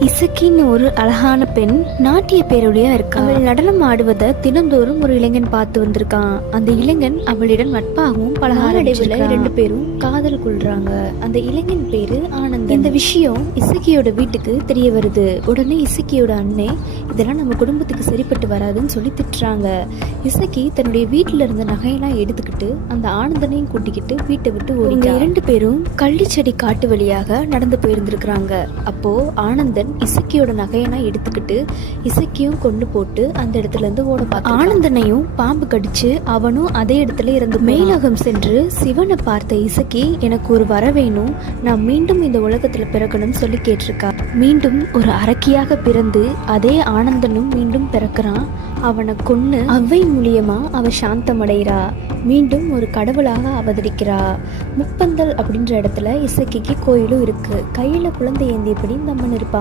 இசக்கின்னு ஒரு அழகான பெண் நாட்டிய பேரொழியா இருக்கா. அவள் நடனம் ஆடுவதை தினந்தோறும் ஒரு இளைஞன் பார்த்து வந்திருக்கான். அந்த இளைஞன் அவளிடம் நட்பாகவும் பலகாரடைவில் ரெண்டு பேரும் காதல் கொள்றாங்க. அந்த இளைஞன் பேரு ஆனந்த் இந்த விஷயம் இசக்கியோட வீட்டுக்கு தெரிய வருது. உடனே இசக்கியோட அண்ணே இதெல்லாம் நம்ம குடும்பத்துக்கு சரிப்பட்டு வராதுன்னு சொல்லி திட்டுறாங்க. இசக்கி தன்னுடைய வீட்டில் இருந்த நகையெல்லாம் எடுத்துக்கிட்டு அந்த ஆனந்தனையும் கூட்டிக்கிட்டு வீட்டை விட்டு ஓடிங்க இரண்டு பேரும் கள்ளிச்செடி காட்டு வழியாக நடந்து போயிருந்திருக்கிறாங்க. அப்போ ஆனந்தன் இசக்கியோட நகையெல்லாம் எடுத்துக்கிட்டு இசக்கியும் கொண்டு போட்டு அந்த இடத்துல இருந்து ஓட பார்த்து ஆனந்தனையும் பாம்பு கடிச்சு அவனும் அதே இடத்துல இறந்து மேலகம் சென்று சிவனை பார்த்த இசக்கி எனக்கு ஒரு வர வேணும். நான் மீண்டும் இந்த உலகத்துல பிறக்கணும்னு சொல்லி கேட்டிருக்கா. மீண்டும் ஒரு அரக்கியாக பிறந்து அதே ஆனந்தனும் மீண்டும் பிறக்கிறான். அவனை கொன்னு அவ்வை மூலியமா அவ சாந்தமடைகிறா. மீண்டும் ஒரு கடவுளாக அவதரிக்கிறா. முப்பந்தல் அப்படின்ற இடத்துல இசக்கிக்கு கோயிலும் இருக்கு. கையில குழந்தை ஏந்தியபடி இந்த அம்மன் இருப்பா